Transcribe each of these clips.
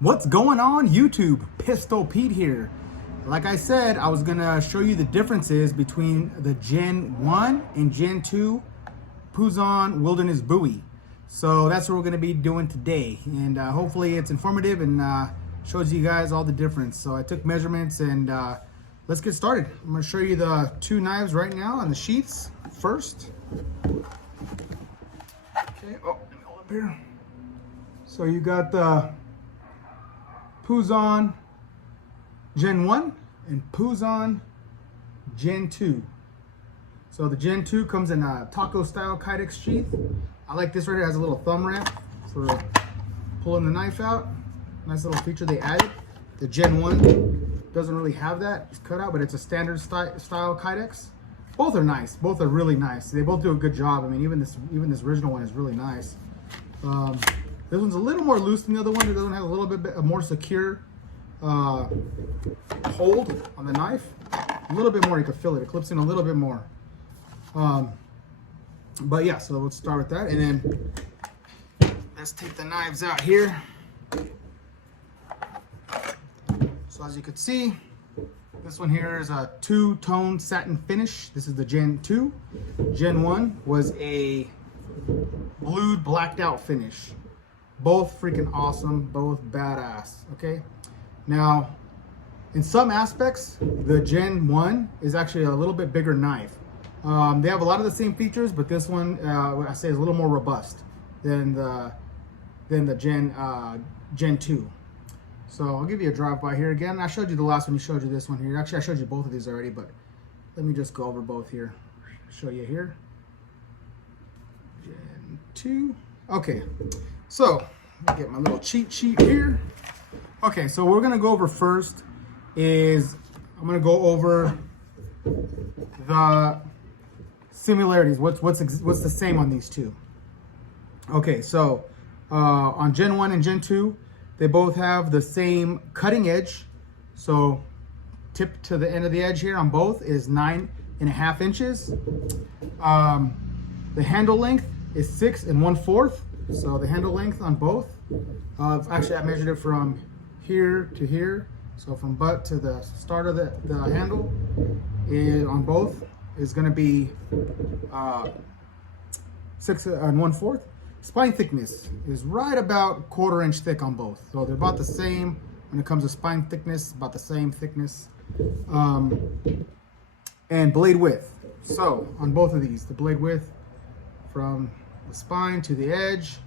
What's going on YouTube? Pistol Pete here. Like I said, I was gonna show you the differences between the Gen 1 and Gen 2 Puzon Wilderness Bowie. So that's what we're gonna be doing today. And hopefully it's informative and shows you guys all the difference. So I took measurements and let's get started. I'm gonna show you the two knives right now on the sheaths first. Okay, oh, let me hold up here. So you got the Puzon Gen 1 and Puzon Gen 2. So the Gen 2 comes in a taco style kydex sheath. I like this right here. It has a little thumb ramp for pulling the knife out. Nice little feature they added. The Gen 1 doesn't really have that. It's cut out, but it's a standard style kydex. Both are nice. Both are really nice. They both do a good job. I mean, even this original one is really nice. This one's a little more loose than the other one. It doesn't have a little bit more secure hold on the knife. A little bit more, you can feel it. It clips in a little bit more. But yeah, so let's start with that. And then let's take the knives out here. So as you can see, this one here is a two-tone satin finish. This is the Gen 2. Gen 1 was a blued, blacked out finish. Both freaking awesome, both badass, okay? Now, in some aspects, the Gen 1 is actually a little bit bigger knife. They have a lot of the same features, but this one, I say, is a little more robust than the Gen 2. So I'll give you a drive-by here again. I showed you the last one, showed you this one here. Actually, I showed you both of these already, but let me just go over both here. Show you here. Gen 2. Okay, so let me get my little cheat sheet here. Okay, so what we're gonna go over first is I'm gonna go over the similarities. What's the same on these two? Okay, so on Gen 1 and Gen 2, they both have the same cutting edge. So tip to the end of the edge here on both is 9.5 inches. The handle length is 6 1/4. So the handle length on both, actually I measured it from here to here. So from butt to the start of the handle on both is going to be 6 1/4. Spine thickness is right about 1/4 inch thick on both. So they're about the same when it comes to spine thickness, about the same thickness. And blade width. So on both of these, the blade width from the spine to the edge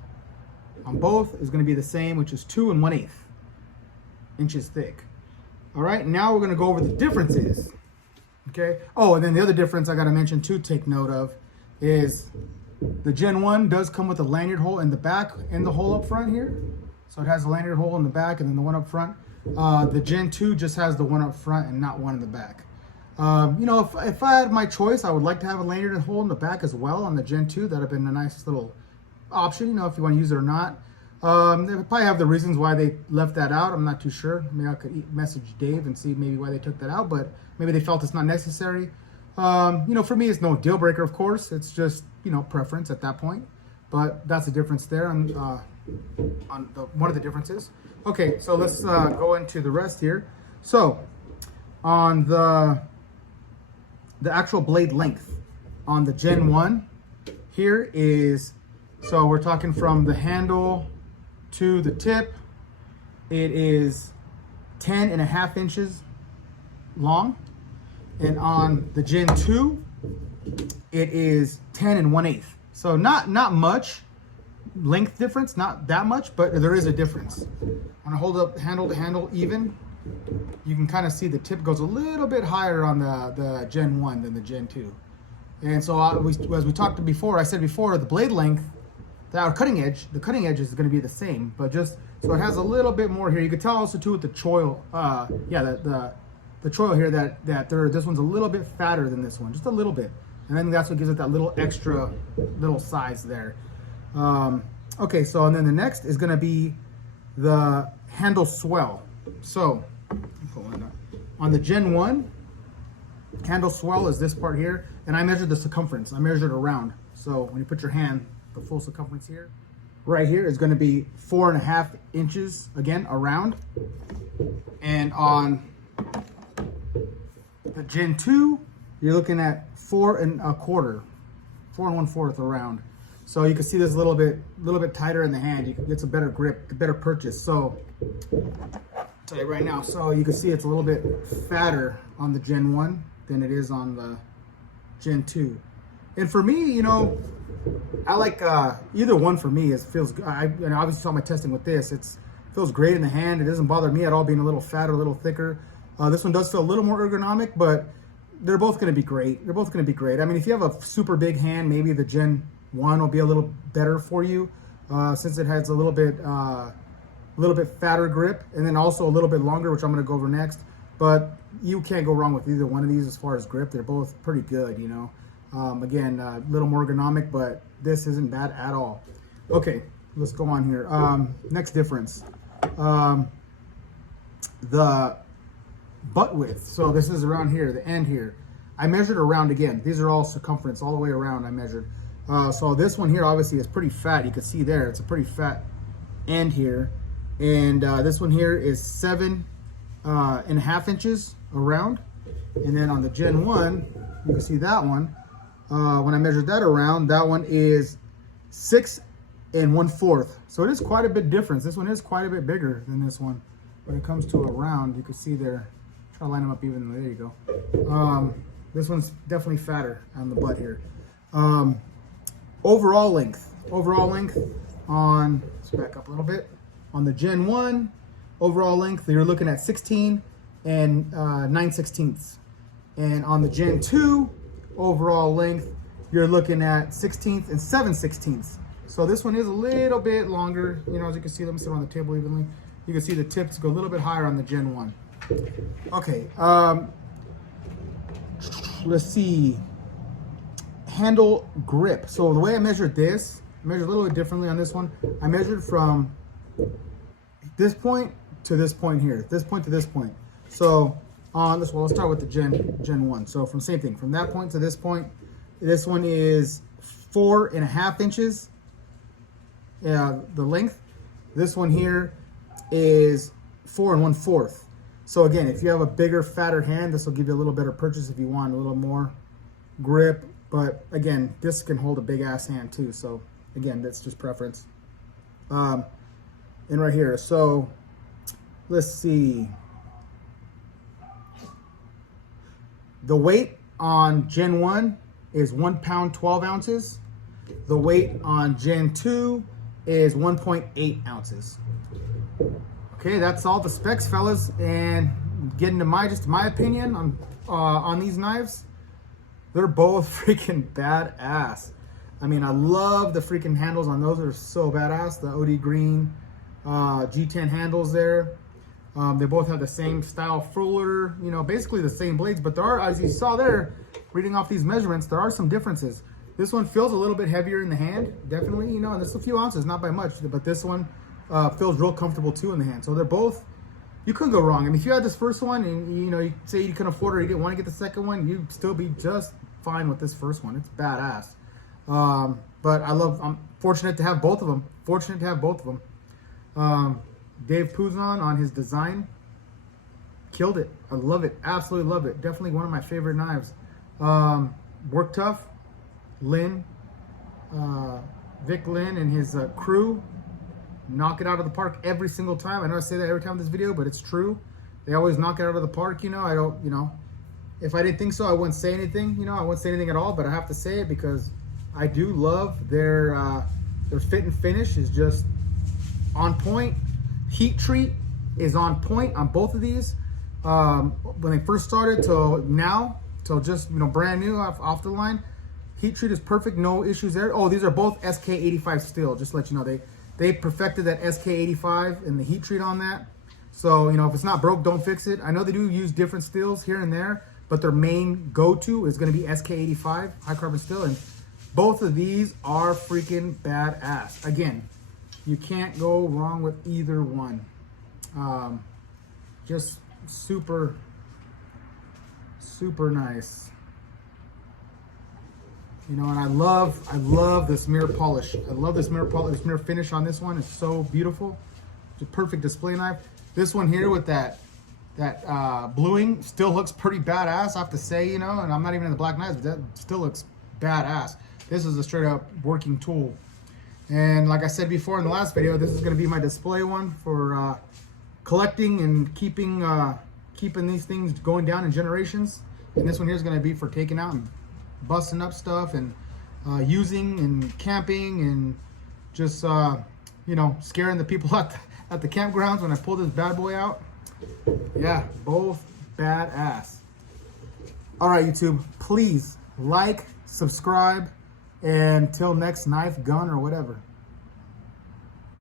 on both is going to be the same, which is 2 1/8 inches thick. All right, now we're going to go over the differences. Okay. Oh, and then the other difference I got to mention too, take note of, is the Gen 1 does come with a lanyard hole in the back and the hole up front here. So it has a lanyard hole in the back and then the one up front. The Gen 2 just has the one up front and not one in the back. You know, if I had my choice, I would like to have a lanyard hole in the back as well on the Gen 2. That'd have been a nice little option, you know, if you want to use it or not. They probably have the reasons why they left that out. I'm not too sure. Maybe I could message Dave and see maybe why they took that out, but maybe they felt it's not necessary. You know, for me, it's no deal breaker, of course. It's just, you know, preference at that point. But that's the difference there on one of the differences. Okay, so let's go into the rest here. So on the actual blade length on the Gen 1 here is, so we're talking from the handle to the tip, it is 10.5 inches long. And on the Gen 2, it is 10 1/8. So not much length difference, not that much, but there is a difference. When I hold up handle to handle even, you can kind of see the tip goes a little bit higher on the Gen 1 than the Gen 2. And so as we talked before, I said before, the blade length, the cutting edge is going to be the same, but just, so it has a little bit more here. You could tell also too with the choil, the choil here that this one's a little bit fatter than this one, just a little bit. And then that's what gives it that little extra little size there. Okay, so and then the next is going to be the handle swell. So on the Gen 1, handle swell is this part here, and I measured the circumference. I measured around. So when you put your hand, the full circumference here, right here is going to be 4.5 inches again around, and on the Gen 2 you're looking at 4.25, 4 1/4 around. So you can see this a little bit tighter in the hand. You can get some better grip, a better purchase. So I'll tell you right now, so you can see it's a little bit fatter on the Gen 1 than it is on the Gen 2. And for me, you know, I like either one. For me, it feels good. I obviously saw my testing with this. It feels great in the hand. It doesn't bother me at all being a little fatter, a little thicker. This one does feel a little more ergonomic, but they're both going to be great. They're both going to be great. I mean, if you have a super big hand, maybe the Gen 1 will be a little better for you, since it has a little bit fatter grip, and then also a little bit longer, which I'm going to go over next. But you can't go wrong with either one of these as far as grip. They're both pretty good, you know. Again, a little more ergonomic, but this isn't bad at all. Okay, let's go on here. Next difference, the butt width. So this is around here, the end here. I measured around again. These are all circumference, all the way around I measured. So this one here obviously is pretty fat. You can see there, it's a pretty fat end here. And this one here is 7.5 inches around. And then on the Gen 1, you can see that one. When I measured that around, that one is 6 1/4. So it is quite a bit difference. This one is quite a bit bigger than this one. When it comes to around, you can see there. Try to line them up evenly. There you go. This one's definitely fatter on the butt here. Overall length on, let's back up a little bit. On the Gen 1, overall length, you're looking at 16 9/16. And on the Gen 2, overall length, you're looking at 16th and 7/16. So this one is a little bit longer. You know, as you can see, let me sit on the table evenly. You can see the tips go a little bit higher on the Gen 1. Okay, let's see. Handle grip. So the way I measured this, I measured a little bit differently on this one. I measured from this point to this point here, this point to this point. So on this, well, let's start with the Gen 1. So from same thing, from that point to this point, this one is 4.5 inches, the length. This one here is 4 1/4. So again, if you have a bigger, fatter hand, this will give you a little better purchase if you want a little more grip. But again, this can hold a big ass hand too. So again, that's just preference. And right here, so let's see. The weight on Gen 1 is 1 pound 12 ounces. The weight on Gen 2 is 1.8 ounces. Okay, that's all the specs, fellas. And getting to my opinion on these knives, they're both freaking badass. I mean, I love the freaking handles on those. They're so badass. The OD green G10 handles there. They both have the same style fuller, you know, basically the same blades, but there are, as you saw there, reading off these measurements, there are some differences. This one feels a little bit heavier in the hand, definitely, you know, and it's a few ounces, not by much, but this one feels real comfortable too in the hand. So they're both, you couldn't go wrong. I mean, if you had this first one and, you know, you say you couldn't afford it or you didn't want to get the second one, you'd still be just fine with this first one. It's badass. But I'm fortunate to have both of them. Dave Puzon on his design killed it. I love it, absolutely love it. Definitely one of my favorite knives. Work Tough, Lynn, Vic Lynn and his crew knock it out of the park every single time. I know I say that every time in this video, but it's true. They always knock it out of the park. You know, I don't, you know, if I didn't think so, I wouldn't say anything. You know, I wouldn't say anything at all, but I have to say it because I do love their fit and finish is just on point. Heat treat is on point on both of these. When they first started till now, till just, you know, brand new off the line, heat treat is perfect, no issues there. Oh, these are both SK85 steel, just to let you know. They perfected that SK85 and the heat treat on that. So, you know, if it's not broke, don't fix it. I know they do use different steels here and there, but their main go-to is going to be SK85, high carbon steel, and both of these are freaking badass. Again, you can't go wrong with either one. Just super, super nice. You know, and I love this mirror polish. I love this mirror polish. This mirror finish on this one is so beautiful. It's a perfect display knife. This one here with that bluing still looks pretty badass, I have to say, you know, and I'm not even in the black knives, but that still looks badass. This is a straight up working tool. And like I said before in the last video, this is going to be my display one for collecting and keeping these things going down in generations. And this one here is going to be for taking out and busting up stuff and using and camping and just you know, scaring the people at the campgrounds when I pull this bad boy out. Yeah, both badass. All right, YouTube, please like, subscribe, and till next knife, gun, or whatever.